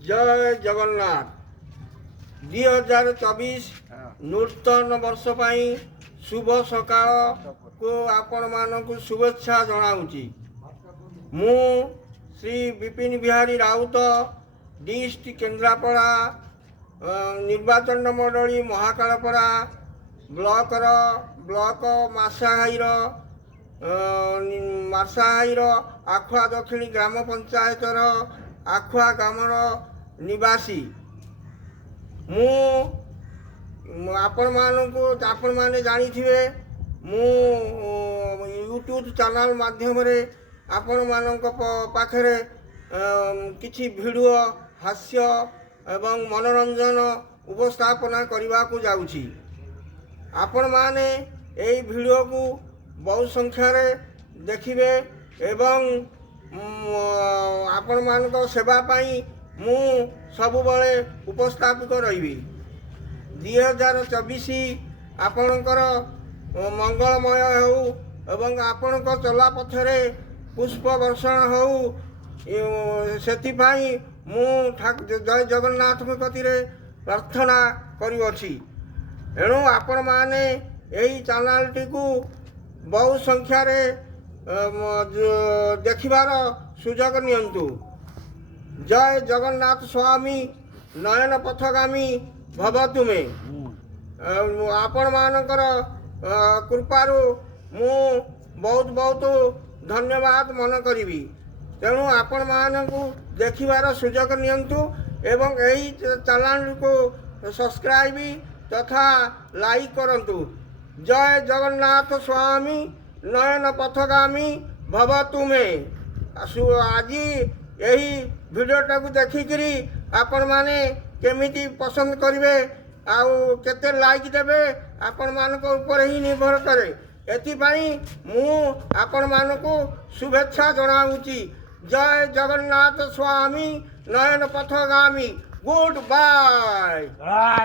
जय जगन्नाथ 2024 नूतन वर्ष पाई शुभ सकाळ को आपण मानक शुभेच्छा जनाऊँगी। मु श्री विपिन बिहारी राउत डिस्ट्रिक्ट केन्द्रापड़ा निर्वाचन मंडली महाकालपड़ा ब्लॉक मार्साहाईर आखुआ दक्षिणी ग्राम पंचायतर आखुआ ग्रामर निवासी मु आपण माने जानिथिबे मु यूट्यूब चैनल माध्यम रे आपण मानक पाखरे किछि वीडियो हास्य एवं मनोरंजन उपस्थापना करने को जाउछि। आपण माने एई वीडियो को बहुत संख्या रे देखिबे एवं आपण मानक सेवा पाई मु सबुबले उपस्थापित रहिबी। 2024 आपणकर मंगलमय हो एवं आपणक चला पथरे पुष्प वर्षण हो सेथिपाई मु जय जगन्नाथ कतिरे प्रार्थना करिवछि। एणु आपण माने एही चैनल टी को बहुत संख्या रे देखिबार सुजोग नियंतु। जय जगन्नाथ स्वामी नयन पथगामी भव तुमे। आपण मानकर कृपारु मु बहुत बहुत धन्यवाद मन करी। तेणु आपण मानकु देखिबार सुजोग नियंतु एवं एही चैनल को सब्सक्राइब तथा लाइक करंतु। जय जगन्नाथ स्वामी नयन पथगामी भव तुमे। आज यही वीडियोटा को देखिकरी आपण माने केमिति पसंद करिवे आउ केते लाइक देबे आपण मानक ऊपर ही निर्भर करे। एथिपाई मु आपण मानकु शुभेच्छा जनाऊँगी। जय जगन्नाथ स्वामी नयन पथगामी। Good bye.